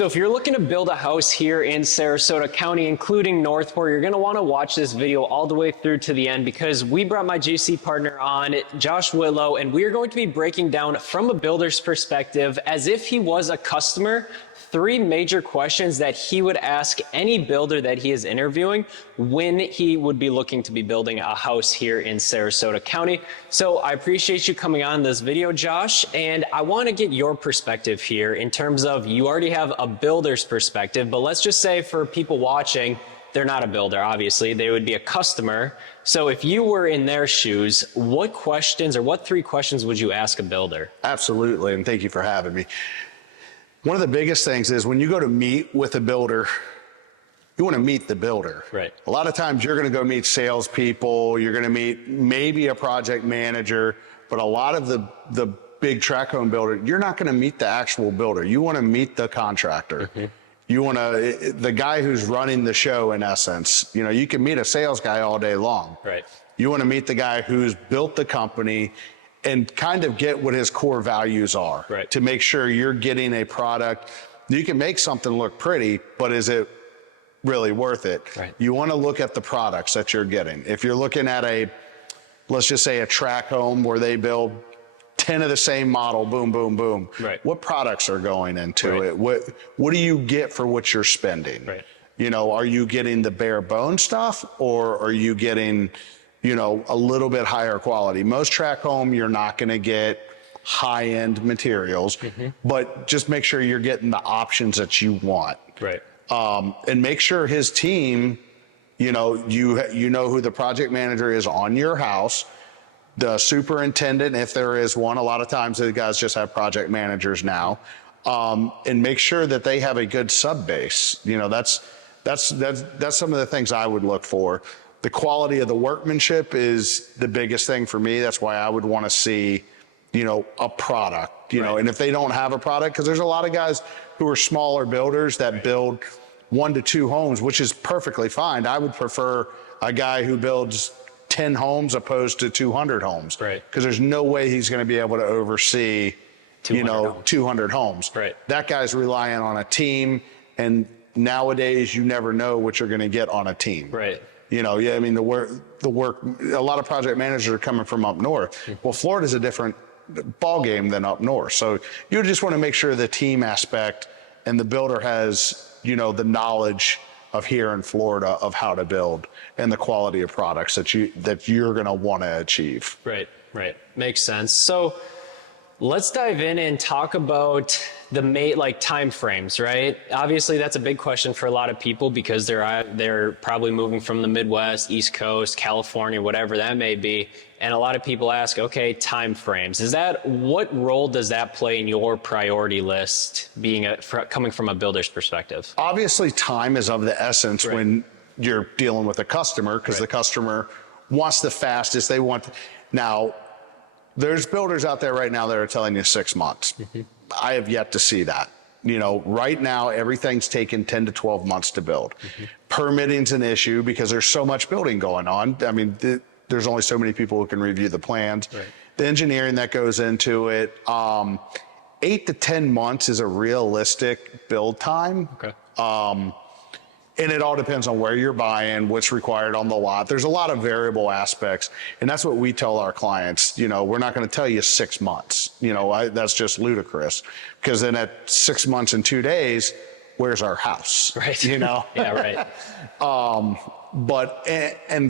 So if you're looking to build a house here in Sarasota County, including Northport, you're going to want to watch this video all the way through to the end, because we brought my GC partner on, Josh Whitlow, and we are going to be breaking down from a builder's perspective, as if he was a customer, 3 major questions that he would ask any builder that he is interviewing when he would be looking to be building a house here in Sarasota County. So I appreciate you coming on this video, Josh, and I want to get your perspective here in terms of, you already have a builder's perspective, but let's just say for people watching, they're not a builder, obviously, they would be a customer. So if you were in their shoes, what questions or what 3 questions would you ask a builder? Absolutely, and thank you for having me. One of the biggest things is when you go to meet with a builder, you want to meet the builder. Right. A lot of times you're going to go meet salespeople, you're going to meet maybe a project manager, but a lot of the big tract home builder, you're not going to meet the actual builder. You want to meet the contractor. Mm-hmm. You want to, the guy who's running the show, in essence. You know, you can meet a sales guy all day long. Right. You want to meet the guy who's built the company and kind of get what his core values are, right, to make sure you're getting a product. You can make something look pretty, but is it really worth it? Right. You want to look at the products that you're getting. If you're looking at a, let's just say a tract home where they build 10 of the same model, boom, boom, boom. Right. What products are going into right. it? What do you get for what you're spending? Right. You know, are you getting the bare bone stuff, or are you getting, you know, a little bit higher quality? Most tract home, you're not going to get high-end materials, mm-hmm, but just make sure you're getting the options that you want. Right. And make sure his team, you know, you know who the project manager is on your house, the superintendent, if there is one. A lot of times the guys just have project managers now, and make sure that they have a good sub base. You know, that's some of the things I would look for. The quality of the workmanship is the biggest thing for me. That's why I would want to see, you know, a product, you know, and if they don't have a product, because there's a lot of guys who are smaller builders that build 1 to 2 homes, which is perfectly fine. I would prefer a guy who builds 10 homes opposed to 200 homes. Right. Because there's no way he's going to be able to oversee, 200 homes. Right. That guy's relying on a team, and nowadays you never know what you're going to get on a team. Right. You know, yeah, I mean, the work, a lot of project managers are coming from up north. Mm-hmm. Well, Florida's a different ball game than up north. So you just want to make sure the team aspect and the builder has, you know, the knowledge of here in Florida of how to build and the quality of products that you're going to want to achieve. Right, right. Makes sense. So let's dive in and talk about the time frames, right? Obviously, that's a big question for a lot of people, because they're probably moving from the Midwest, East Coast, California, whatever that may be. And a lot of people ask, okay, time frames. What role does that play in your priority list, coming from a builder's perspective? Obviously, time is of the essence, right, when you're dealing with a customer, because right, the customer wants the fastest. They want, now, there's builders out there right now that are telling you 6 months. Mm-hmm. I have yet to see that. You know, right now, everything's taken 10 to 12 months to build. Mm-hmm. Permitting's an issue because there's so much building going on. I mean, there's only so many people who can review the plans. Right. The engineering that goes into it, 8 to 10 months is a realistic build time. Okay. And it all depends on where you're buying, what's required on the lot. There's a lot of variable aspects, and that's what we tell our clients. You know, we're not going to tell you 6 months. You know, that's just ludicrous, because then at 6 months and 2 days, where's our house? Right. You know? Yeah, right. But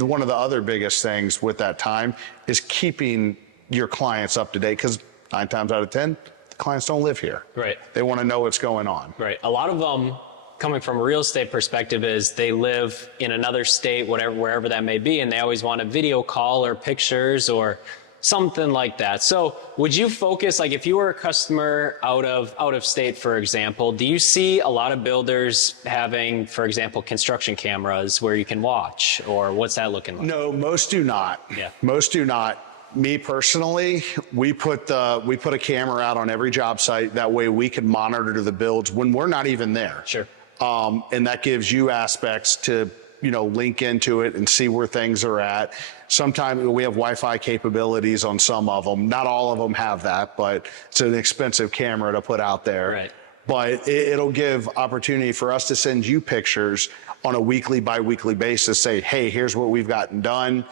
one of the other biggest things with that time is keeping your clients up to date, because 9 times out of 10, the clients don't live here. Right. They want to know what's going on. Right. A lot of them, coming from a real estate perspective, is they live in another state, wherever that may be, and they always want a video call or pictures or something like that. So would you focus, like if you were a customer out of state, for example, do you see a lot of builders having, for example, construction cameras where you can watch, or what's that looking like? No, most do not. Yeah. Most do not. Me personally, we put a camera out on every job site. That way we can monitor the builds when we're not even there. Sure. And that gives you aspects to, you know, link into it and see where things are at. Sometimes we have Wi-Fi capabilities on some of them. Not all of them have that, but it's an expensive camera to put out there. Right. but it'll give opportunity for us to send you pictures on a weekly, bi-weekly basis, say, hey, here's what we've gotten done.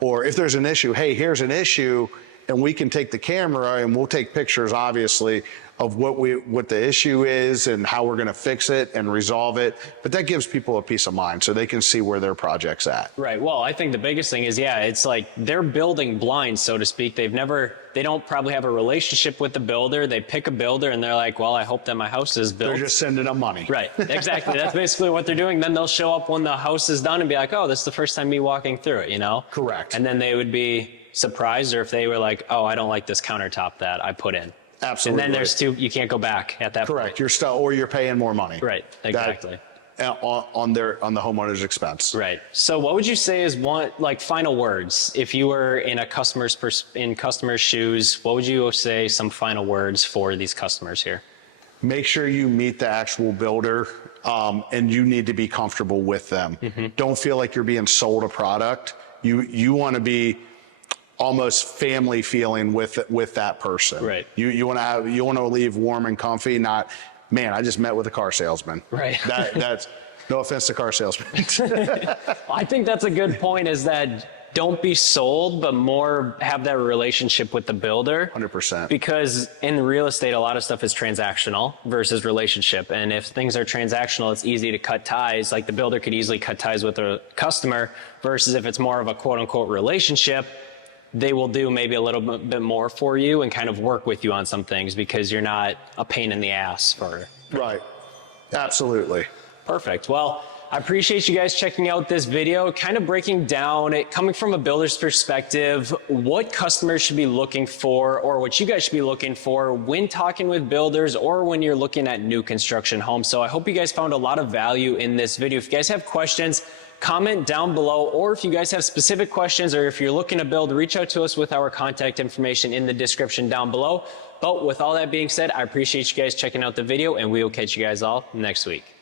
Or if there's an issue, hey, here's an issue, and we can take the camera and we'll take pictures, obviously, of what the issue is and how we're going to fix it and resolve it. But that gives people a peace of mind so they can see where their project's at. Right. Well, I think the biggest thing is, yeah, it's like they're building blind, so to speak. They don't probably have a relationship with the builder. They pick a builder and they're like, well, I hope that my house is built. They're just sending them money. Right. Exactly. That's basically what they're doing. Then they'll show up when the house is done and be like, oh, this is the first time me walking through it, you know? Correct. And then they would be surprised, or if they were like, oh, I don't like this countertop that I put in. Absolutely. And then you can't go back at that Correct. point. You're still, or you're paying more money. Right. Exactly. On the homeowner's expense. Right. So what would you say is final words? If you were in a customer's shoes, what would you say some final words for these customers here? Make sure you meet the actual builder, and you need to be comfortable with them. Mm-hmm. Don't feel like you're being sold a product. You want to be almost family feeling with that person. Right. You want to leave warm and comfy, not, man, I just met with a car salesman. Right. That's no offense to car salesmen. I think that's a good point, is that don't be sold, but more have that relationship with the builder. 100%. Because in real estate, a lot of stuff is transactional versus relationship. And if things are transactional, it's easy to cut ties. Like the builder could easily cut ties with a customer, versus if it's more of a quote unquote relationship, they will do maybe a little bit more for you and kind of work with you on some things because you're not a pain in the ass for. Right. Absolutely. Perfect. Well, I appreciate you guys checking out this video, kind of breaking down it, coming from a builder's perspective, what customers should be looking for, or what you guys should be looking for when talking with builders or when you're looking at new construction homes. So I hope you guys found a lot of value in this video. If you guys have questions, comment down below, or if you guys have specific questions, or if you're looking to build, reach out to us with our contact information in the description down below. But with all that being said, I appreciate you guys checking out the video, and we will catch you guys all next week.